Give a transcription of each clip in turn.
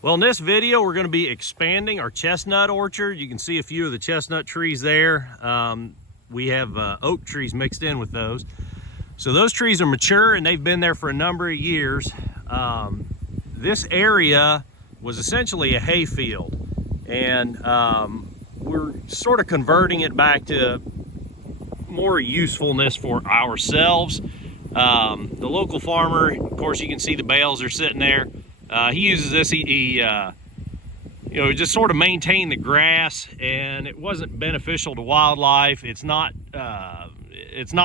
Well, in this video, we're going to be expanding our chestnut orchard. You can see a few of the chestnut trees there. We have oak trees mixed in with those. So those trees are mature and they've been there for a number of years. This area was essentially a hay field, and we're sort of converting it back to more usefulness for ourselves. The local farmer, of course, you can see the bales are sitting there. He uses this, you know, just sort of maintain the grass, and it wasn't beneficial to wildlife. It's not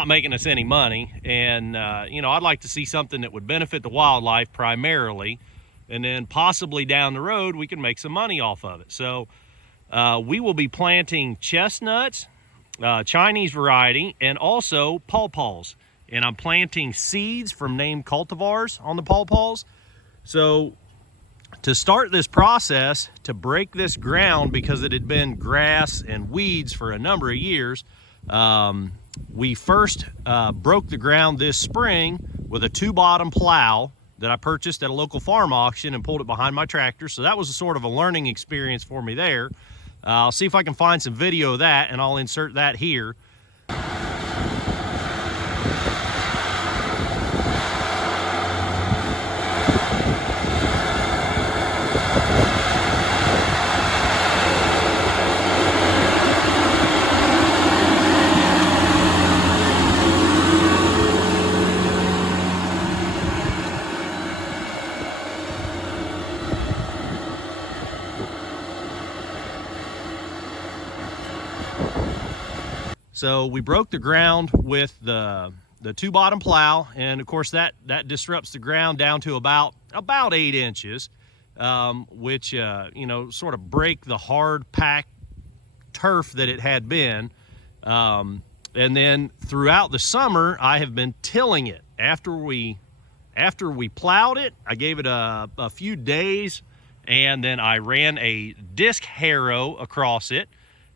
making us any money, and you know, I'd like to see something that would benefit the wildlife primarily, and then possibly down the road we can make some money off of it. So we will be planting chestnuts, Chinese variety, and also pawpaws, and I'm planting seeds from named cultivars on the pawpaws. So to start this process, to break this ground, because it had been grass and weeds for a number of years, we first broke the ground this spring with a 2-bottom plow that I purchased at a local farm auction and pulled it behind my tractor. So that was a sort of a learning experience for me there. I'll see if I can find some video of that, and I'll insert that here. So we broke the ground with the 2-bottom plow, and of course that disrupts the ground down to about 8 inches, which you know, sort of break the hard packed turf that it had been. And then throughout the summer, I have been tilling it. After we plowed it, I gave it a few days, and then I ran a disc harrow across it.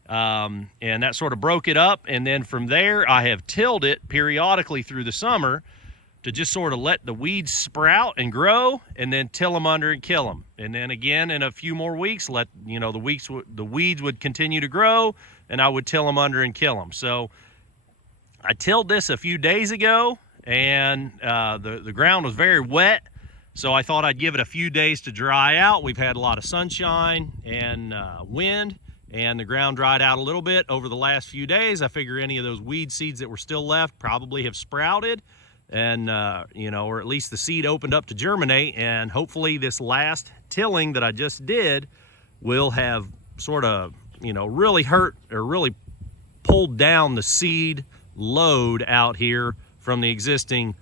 And that sort of broke it up, and then from there I have tilled it periodically through the summer to just sort of let the weeds sprout and grow, and then till them under and kill them. And then again in a few more weeks, let you know, the weeds would continue to grow, and I would till them under and kill them. So I tilled this a few days ago, and the ground was very wet, so I thought I'd give it a few days to dry out. We've had a lot of sunshine and wind, and the ground dried out a little bit over the last few days. I figure any of those weed seeds that were still left probably have sprouted, and you know, or at least the seed opened up to germinate, and hopefully this last tilling that I just did will have sort of, you know, really hurt or really pulled down the seed load out here from the existing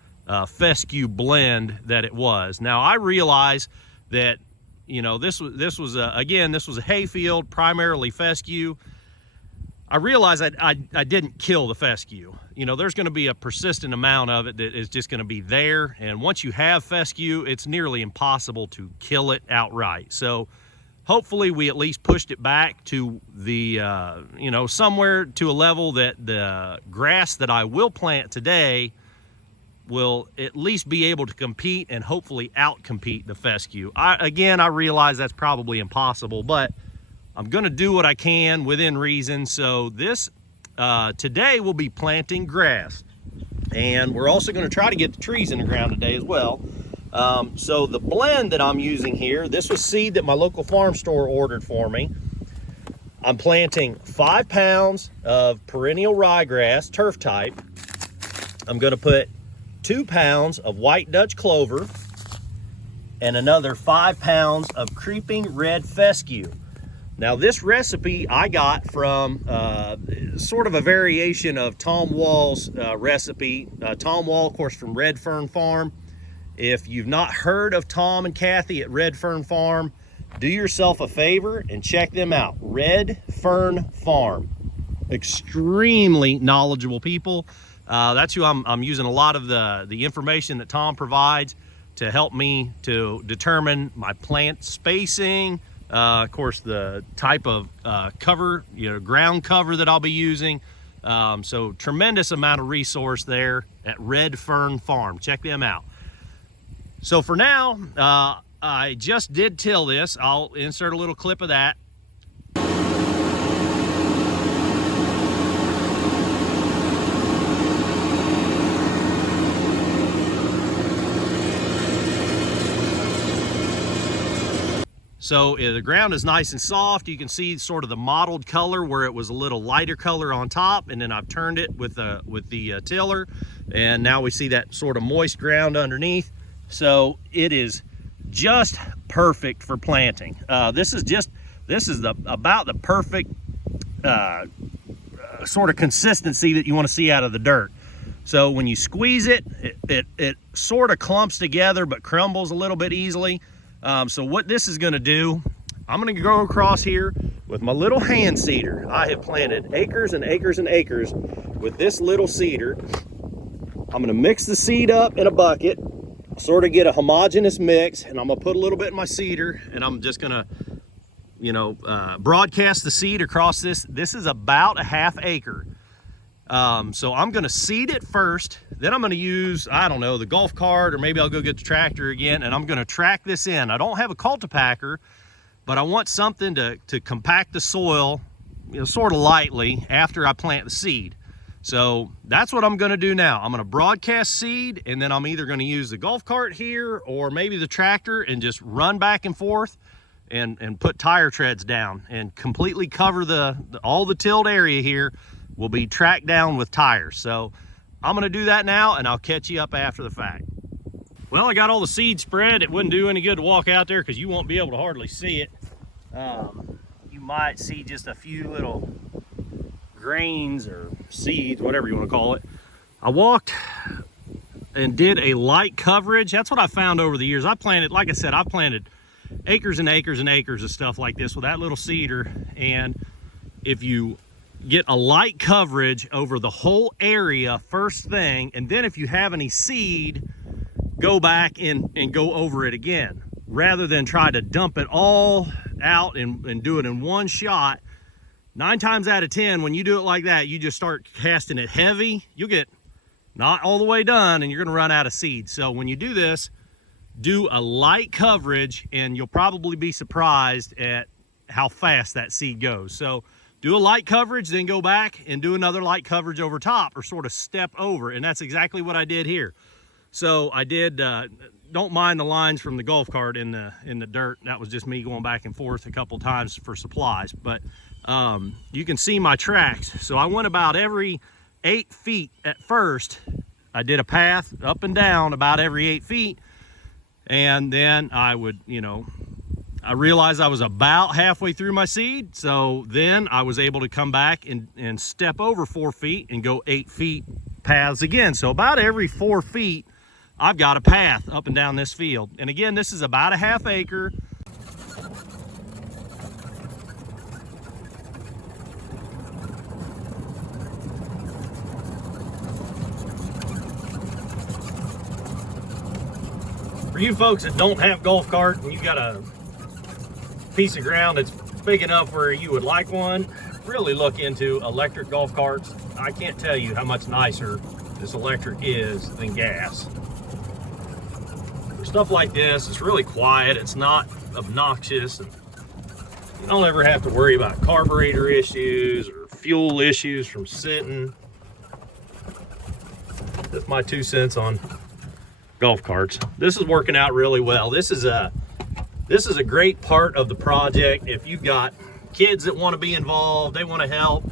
fescue blend that it was. Now I realize that, you know, this was a hay field, primarily fescue. I realized I didn't kill the fescue. You know, there's going to be a persistent amount of it that is just going to be there, and once you have fescue, it's nearly impossible to kill it outright. So hopefully we at least pushed it back to the you know, somewhere to a level that the grass that I will plant today will at least be able to compete and hopefully out-compete the fescue. Again, I realize that's probably impossible, but I'm gonna do what I can within reason. So this, today we'll be planting grass, and we're also gonna try to get the trees in the ground today as well. So the blend that I'm using here, this was seed that my local farm store ordered for me. I'm planting 5 pounds of perennial ryegrass, turf type. I'm gonna put 2 pounds of white Dutch clover and another 5 pounds of creeping red fescue. Now this recipe I got from sort of a variation of Tom Wall's recipe. Tom Wall, of course, from Red Fern Farm. If you've not heard of Tom and Kathy at Red Fern Farm, do yourself a favor and check them out. Red Fern Farm. Extremely knowledgeable people. That's who I'm using a lot of the information that Tom provides to help me to determine my plant spacing, of course the type of cover, you know, ground cover that I'll be using. So tremendous amount of resource there at Red Fern Farm. Check them out. So for now, I just did till this. I'll insert a little clip of that. So the ground is nice and soft. You can see sort of the mottled color where it was a little lighter color on top, and then I've turned it with the tiller, and now we see that sort of moist ground underneath. So it is just perfect for planting. This is about the perfect sort of consistency that you want to see out of the dirt. So when you squeeze it, it sort of clumps together but crumbles a little bit easily. So what this is going to do, I'm going to go across here with my little hand seeder. I have planted acres and acres and acres with this little seeder. I'm going to mix the seed up in a bucket, sort of get a homogeneous mix, and I'm going to put a little bit in my seeder, and I'm just going to, you know, broadcast the seed across this. This is about a ½ acre. So I'm going to seed it first, then I'm going to use, I don't know, the golf cart, or maybe I'll go get the tractor again, and I'm going to track this in. I don't have a cultipacker, but I want something to compact the soil, you know, sort of lightly after I plant the seed. So that's what I'm going to do now. I'm going to broadcast seed, and then I'm either going to use the golf cart here or maybe the tractor and just run back and forth and put tire treads down and completely cover all the tilled area here will be tracked down with tires. So I'm going to do that now, and I'll catch you up after the fact. Well, I got all the seed spread. It wouldn't do any good to walk out there because you won't be able to hardly see it. You might see just a few little grains or seeds, whatever you want to call it. I walked and did a light coverage. That's what I found over the years. I planted, like I said, I planted acres and acres and acres of stuff like this with that little seeder. And if you get a light coverage over the whole area first thing, and then if you have any seed, go back and go over it again, rather than try to dump it all out and do it in one shot. 9 times out of 10, when you do it like that, you just start casting it heavy, you'll get not all the way done and you're going to run out of seed. So when you do this, do a light coverage, and you'll probably be surprised at how fast that seed goes. So do a light coverage, then go back and do another light coverage over top, or sort of step over. And that's exactly what I did here. So I did, don't mind the lines from the golf cart in the dirt. That was just me going back and forth a couple times for supplies. But you can see my tracks. So I went about every 8 feet at first. I did a path up and down about every 8 feet. And then I would, you know, I realized I was about halfway through my seed, so then I was able to come back and step over 4 feet and go 8 feet paths again. So about every 4 feet, I've got a path up and down this field. And again, this is about a ½ acre. For you folks that don't have golf cart and you've got a piece of ground that's big enough where you would like one, really look into electric golf carts. I can't tell you how much nicer this electric is than gas. For stuff like this, it's really quiet, it's not obnoxious, and you don't ever have to worry about carburetor issues or fuel issues from sitting. That's my 2 cents on golf carts. This is working out really well. This is a great part of the project. If you've got kids that want to be involved, they want to help,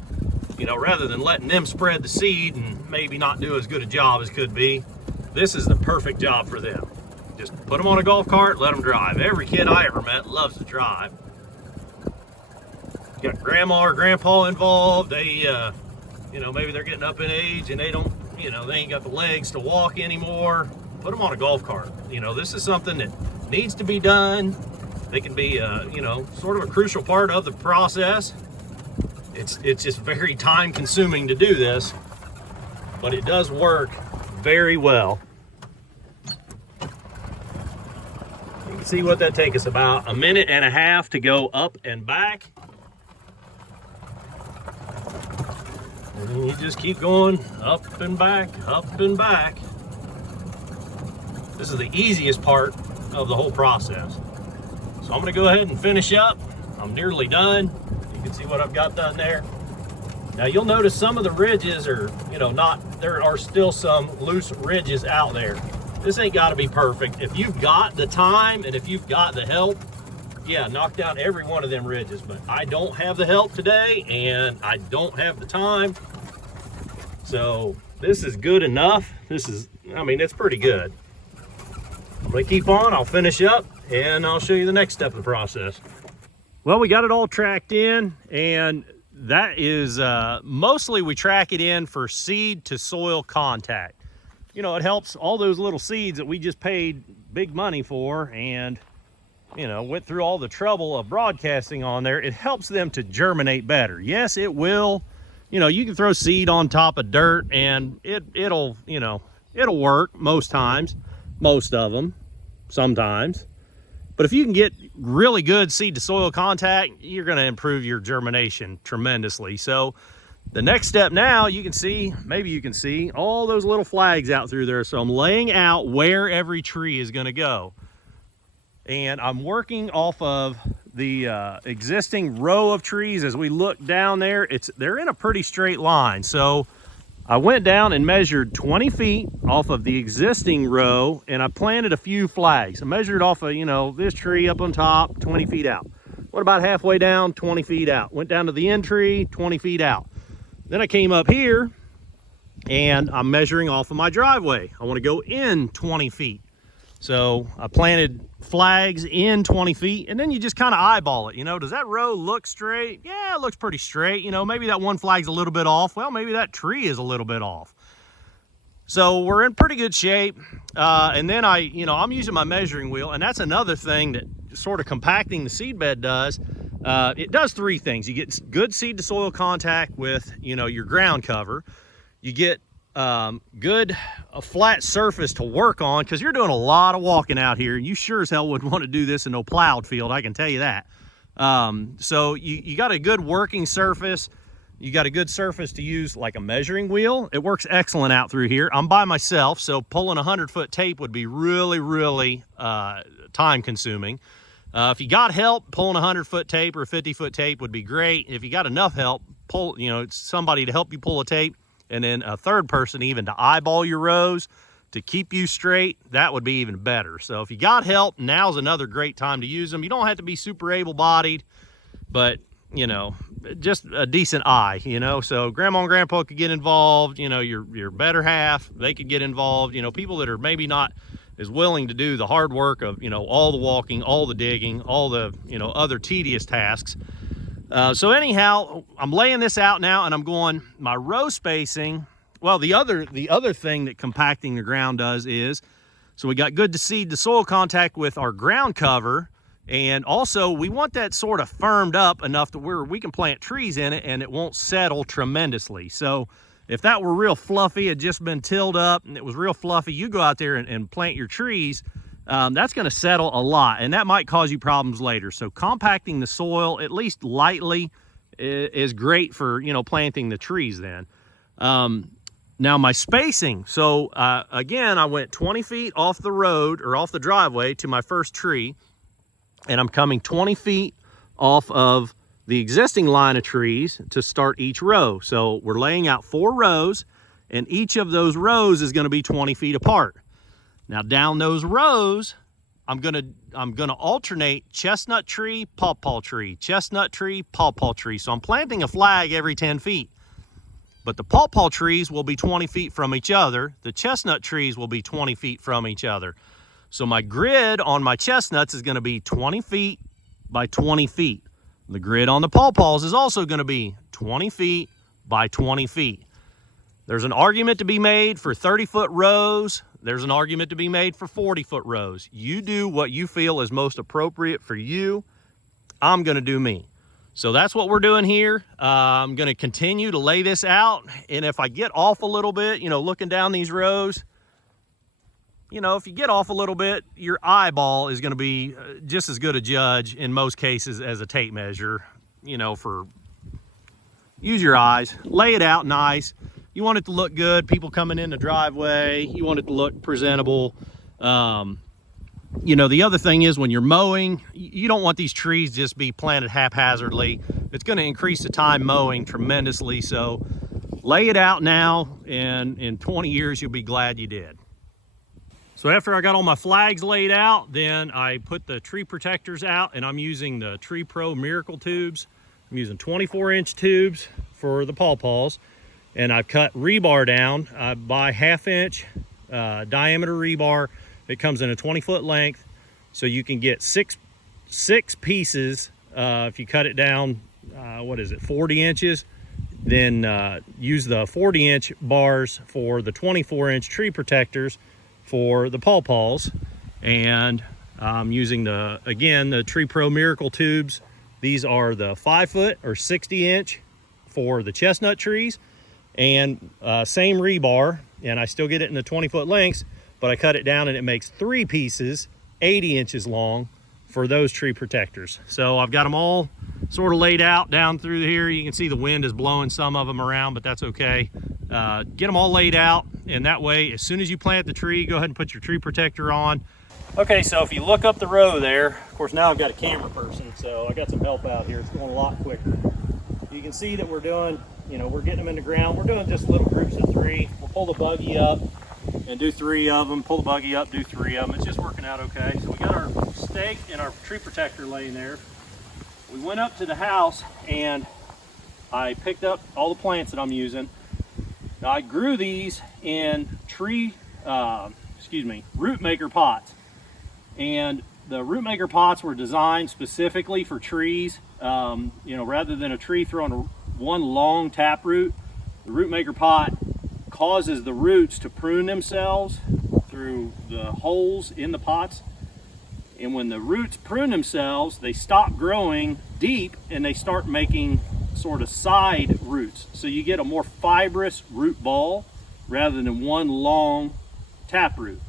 you know, rather than letting them spread the seed and maybe not do as good a job as could be, this is the perfect job for them. Just put them on a golf cart, let them drive. Every kid I ever met loves to drive. You got grandma or grandpa involved. They, you know, maybe they're getting up in age and they don't, you know, they ain't got the legs to walk anymore. Put them on a golf cart. You know, this is something that needs to be done. They can be, you know, sort of a crucial part of the process. It's just very time consuming to do this, but it does work very well. You can see what that takes us, about 1.5 minutes to go up and back. And you just keep going up and back, up and back. This is the easiest part of the whole process. So I'm gonna go ahead and finish up. I'm nearly done. You can see what I've got done there. Now you'll notice some of the ridges are, there are still some loose ridges out there. This ain't gotta be perfect. If you've got the time and if you've got the help, yeah, knock down every one of them ridges. But I don't have the help today and I don't have the time. So this is good enough. It's pretty good. I'm gonna keep on, I'll finish up and I'll show you the next step of the process. Well, we got it all tracked in, and that is mostly we track it in for seed to soil contact. It helps all those little seeds that we just paid big money for and went through all the trouble of broadcasting on there. It helps them to germinate better. Yes, it will. You can throw seed on top of dirt and it'll work most times, most of them, sometimes. But if you can get really good seed to soil contact, you're going to improve your germination tremendously. So the next step now, maybe you can see all those little flags out through there. So I'm laying out where every tree is going to go. And I'm working off of the existing row of trees. As we look down there, they're in a pretty straight line. So I went down and measured 20 feet off of the existing row, and I planted a few flags. I measured off of, this tree up on top, 20 feet out. What about halfway down, 20 feet out? Went down to the end tree, 20 feet out. Then I came up here, and I'm measuring off of my driveway. I want to go in 20 feet. So I planted flags in 20 feet, and then you just kind of eyeball it. Does that row look straight? Yeah, it looks pretty straight. Maybe that one flag's a little bit off. Well, maybe that tree is a little bit off. So we're in pretty good shape. And then I'm using my measuring wheel, and that's another thing that sort of compacting the seed bed does. It does three things. You get good seed to soil contact with, your ground cover. You get a flat surface to work on, because you're doing a lot of walking out here. You sure as hell wouldn't want to do this in no plowed field, I can tell you that. So you got a good working surface. You got a good surface to use, like a measuring wheel. It works excellent out through here. I'm by myself, so pulling 100-foot tape would be really, really time consuming. If you got help, pulling 100-foot tape or 50-foot tape would be great. If you got enough help, somebody to help you pull a tape, and then a third person even to eyeball your rows to keep you straight, that would be even better. So if you got help, now's another great time to use them. You don't have to be super able-bodied, but just a decent eye, so grandma and grandpa could get involved, your better half, they could get involved, people that are maybe not as willing to do the hard work of, all the walking, all the digging, all the, other tedious tasks. So anyhow, I'm laying this out now, and I'm going, my row spacing. Well, the other thing that compacting the ground does is, so we got good seed to soil contact with our ground cover, and also we want that sort of firmed up enough to where we can plant trees in it and it won't settle tremendously. So if that were real fluffy, had just been tilled up and it was real fluffy, you go out there and plant your trees, that's going to settle a lot, and that might cause you problems later. So compacting the soil, at least lightly, is great for, planting the trees then. Now my spacing, so again, I went 20 feet off the road or off the driveway to my first tree, and I'm coming 20 feet off of the existing line of trees to start each row. So we're laying out 4 rows, and each of those rows is going to be 20 feet apart. Now down those rows, I'm gonna alternate chestnut tree, pawpaw tree, chestnut tree, pawpaw tree. So I'm planting a flag every 10 feet. But the pawpaw trees will be 20 feet from each other. The chestnut trees will be 20 feet from each other. So my grid on my chestnuts is going to be 20 feet by 20 feet. The grid on the pawpaws is also going to be 20 feet by 20 feet. There's an argument to be made for 30-foot rows. There's an argument to be made for 40-foot rows. You do what you feel is most appropriate for you. I'm going to do me. So that's what we're doing here. I'm going to continue to lay this out. And if I get off a little bit, looking down these rows, if you get off a little bit, your eyeball is going to be just as good a judge in most cases as a tape measure, use your eyes, lay it out nice. You want it to look good. People coming in the driveway, you want it to look presentable. You know, the other thing is when you're mowing, you don't want these trees just be planted haphazardly. It's going to increase the time mowing tremendously. So lay it out now, and in 20 years, you'll be glad you did. So after I got all my flags laid out, then I put the tree protectors out, and I'm using the Tree Pro Miracle tubes. I'm using 24-inch tubes for the pawpaws, and I've cut rebar down. I buy 1/2-inch diameter rebar. It comes in a 20-foot length, so you can get six pieces. If you cut it down, 40 inches, then use the 40-inch bars for the 24-inch tree protectors for the pawpaws. And I'm using the Tree Pro Miracle tubes. These are the 5-foot or 60-inch for the chestnut trees, and same rebar, and I still get it in the 20-foot lengths, but I cut it down and it makes 3 pieces 80 inches long for those tree protectors. So I've got them all sort of laid out down through here. You can see the wind is blowing some of them around, but that's okay. Get them all laid out, and that way, as soon as you plant the tree, go ahead and put your tree protector on. Okay, so if you look up the row there, of course now I've got a camera person, so I got some help out here. It's going a lot quicker. You can see that we're doing, we're getting them in the ground. We're doing just little groups of 3. We'll pull the buggy up and do 3 of them, pull the buggy up, do 3 of them. It's just working out okay. So we got our stake and our tree protector laying there. We went up to the house and I picked up all the plants that I'm using. Now I grew these in root maker pots. And the root maker pots were designed specifically for trees. Rather than a tree throwing one long taproot, the root maker pot causes the roots to prune themselves through the holes in the pots. And when the roots prune themselves, they stop growing deep and they start making sort of side roots. So you get a more fibrous root ball rather than one long taproot.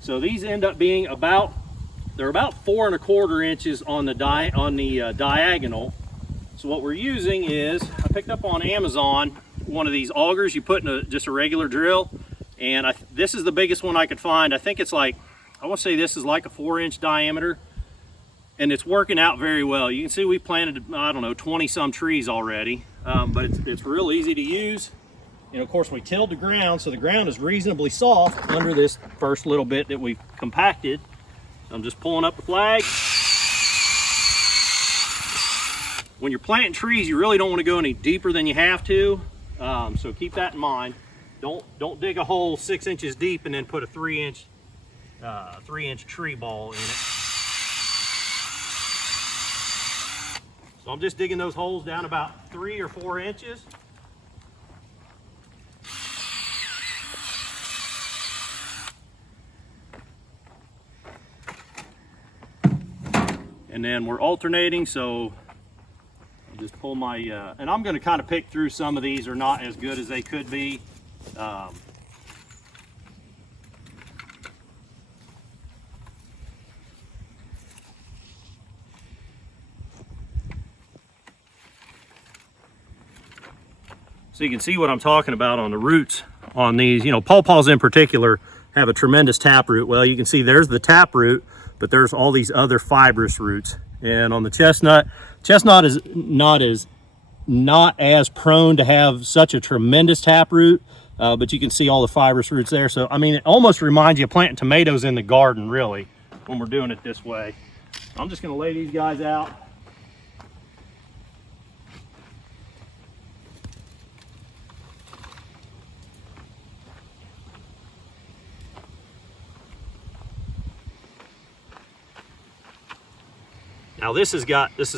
So these end up being they're about 4 1/4 inches on the diagonal. So what we're using is, I picked up on Amazon one of these augers you put in just a regular drill, and this is the biggest one I could find. I think it's like, I want to say this is like a 4-inch diameter, and it's working out very well. You can see we planted, 20 some trees already, but it's real easy to use. And of course we tilled the ground, so the ground is reasonably soft under this first little bit that we've compacted. I'm just pulling up the flag. When you're planting trees, you really don't want to go any deeper than you have to, so keep that in mind. Don't dig a hole 6 inches deep and then put a 3-inch tree ball in it. So I'm just digging those holes down about 3 or 4 inches. And then we're alternating, so I'll just pull my, and I'm going to kind of pick through some of these are not as good as they could be. So you can see what I'm talking about on the roots on these. Pawpaws in particular have a tremendous taproot. Well, you can see there's the taproot, but there's all these other fibrous roots. And on the chestnut is not as prone to have such a tremendous taproot, but you can see all the fibrous roots there. So, it almost reminds you of planting tomatoes in the garden, really, when we're doing it this way. I'm just gonna lay these guys out. Now this is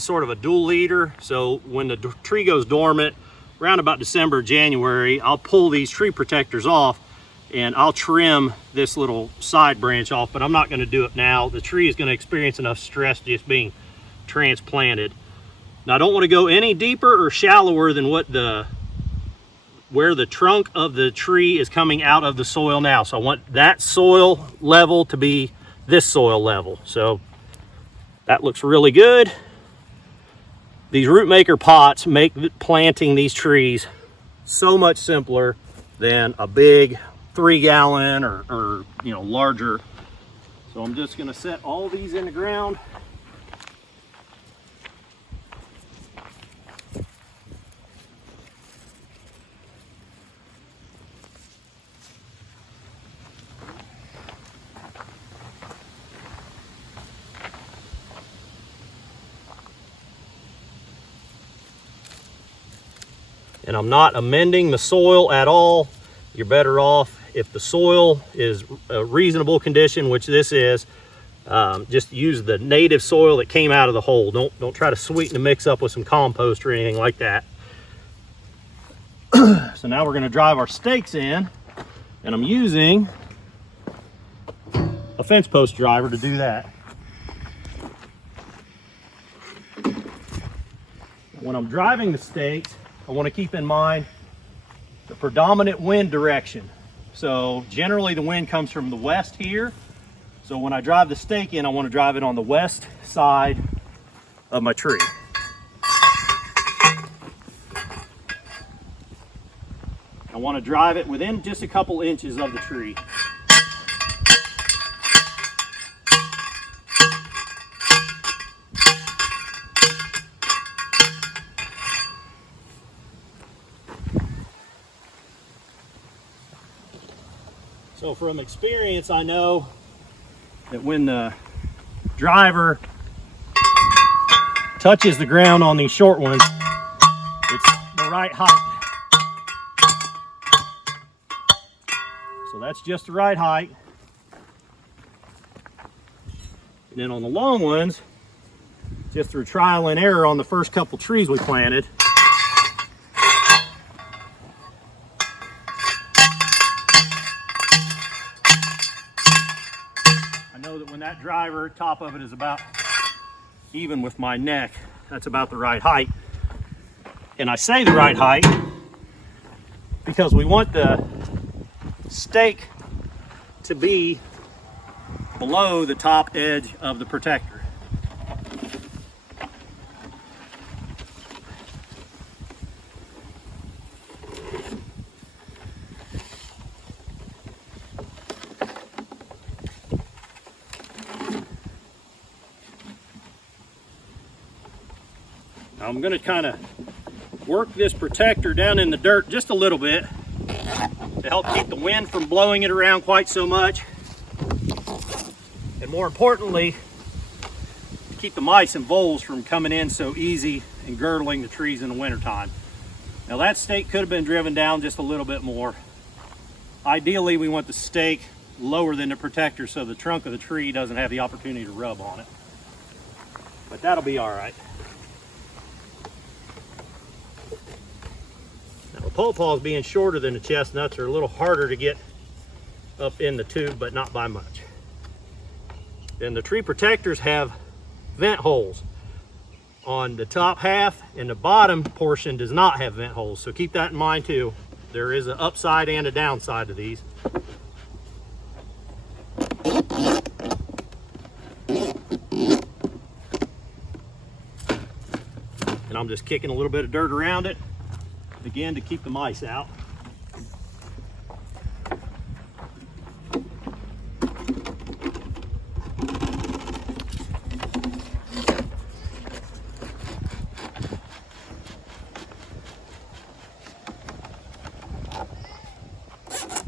sort of a dual leader, so when the tree goes dormant, around about December, January, I'll pull these tree protectors off and I'll trim this little side branch off, but I'm not gonna do it now. The tree is gonna experience enough stress just being transplanted. Now I don't wanna go any deeper or shallower than where the trunk of the tree is coming out of the soil now. So I want that soil level to be this soil level. So that looks really good. These root maker pots make planting these trees so much simpler than a big 3-gallon or larger So I'm just going to set all these in the ground. And I'm not amending the soil at all. You're better off if the soil is a reasonable condition, which this is. Just use the native soil that came out of the hole. Don't try to sweeten the mix up with some compost or anything like that. So now we're going to drive our stakes in, and I'm using a fence post driver to do that. When I'm driving the stakes, I want to keep in mind the predominant wind direction. So generally the wind comes from the west here. So when I drive the stake in, I want to drive it on the west side of my tree. I want to drive it within just a couple inches of the tree. So from experience, I know that when the driver touches the ground on these short ones, it's the right height. So that's just the right height. And then on the long ones, just through trial and error on the first couple trees we planted, that driver, top of it is about even with my neck. That's about the right height. And I say the right height because we want the stake to be below the top edge of the protector. I'm going to kind of work this protector down in the dirt just a little bit to help keep the wind from blowing it around quite so much. And more importantly, to keep the mice and voles from coming in so easy and girdling the trees in the wintertime. Now that stake could have been driven down just a little bit more. Ideally, we want the stake lower than the protector so the trunk of the tree doesn't have the opportunity to rub on it. But that'll be all right. Now the pawpaws being shorter than the chestnuts are a little harder to get up in the tube, but not by much. Then the tree protectors have vent holes on the top half, and the bottom portion does not have vent holes. So keep that in mind too. There is an upside and a downside to these. And I'm just kicking a little bit of dirt around it, again, to keep the mice out.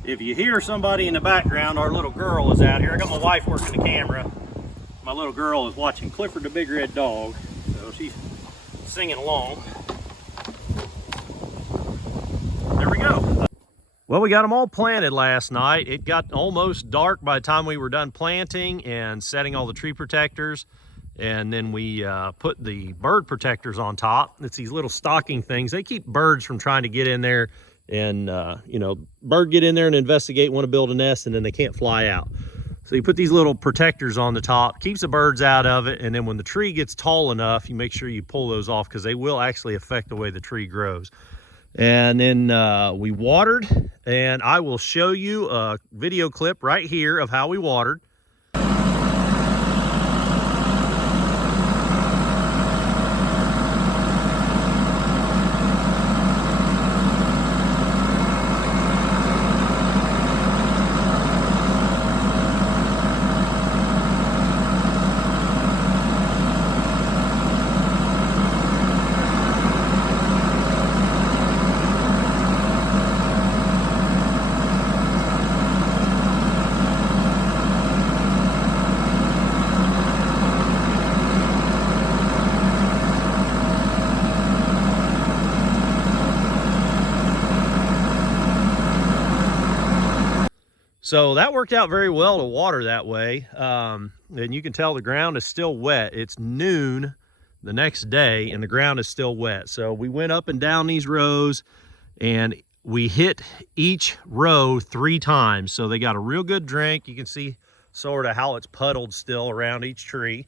If you hear somebody in the background, our little girl is out here. I got my wife working the camera. My little girl is watching Clifford the Big Red Dog, so she's singing along. There we go. Well, we got them all planted last night. It got almost dark by the time we were done planting and setting all the tree protectors. And then we put the bird protectors on top. It's these little stocking things. They keep birds from trying to get in there and, you know, bird get in there and investigate, want to build a nest, and then they can't fly out. So you put these little protectors on the top, keeps the birds out of it, and then when the tree gets tall enough, you make sure you pull those off because they will actually affect the way the tree grows. And then we watered, and I will show you a video clip right here of how we watered. So that worked out very well to water that way. And you can tell the ground is still wet. It's noon the next day and the ground is still wet. So we went up and down these rows and we hit each row 3 times. So they got a real good drink. You can see sort of how it's puddled still around each tree.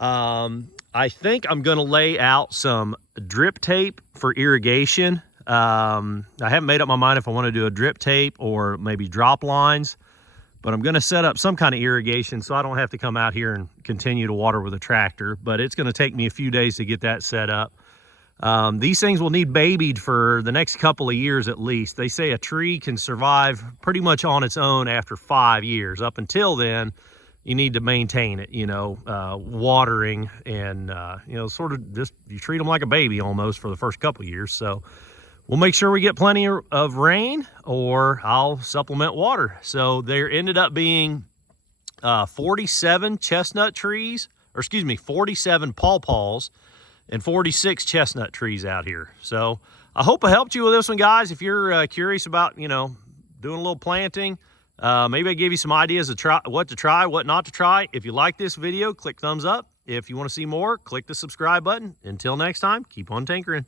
I think I'm gonna lay out some drip tape for irrigation. I haven't made up my mind if I want to do a drip tape or maybe drop lines, but I'm going to set up some kind of irrigation so I don't have to come out here and continue to water with a tractor, but it's going to take me a few days to get that set up. These things will need babied for the next couple of years at least. They say a tree can survive pretty much on its own after 5 years. Up until then, you need to maintain it, you know, watering and, you know, sort of just, you treat them like a baby almost for the first couple of years. So we'll make sure we get plenty of rain or I'll supplement water. So there ended up being 47 chestnut trees, or excuse me, 47 pawpaws and 46 chestnut trees out here. So I hope I helped you with this one, guys. If you're curious about, you know, doing a little planting, maybe I gave you some ideas of what to try, what not to try. If you like this video, click thumbs up. If you want to see more, click the subscribe button. Until next time, keep on tinkering.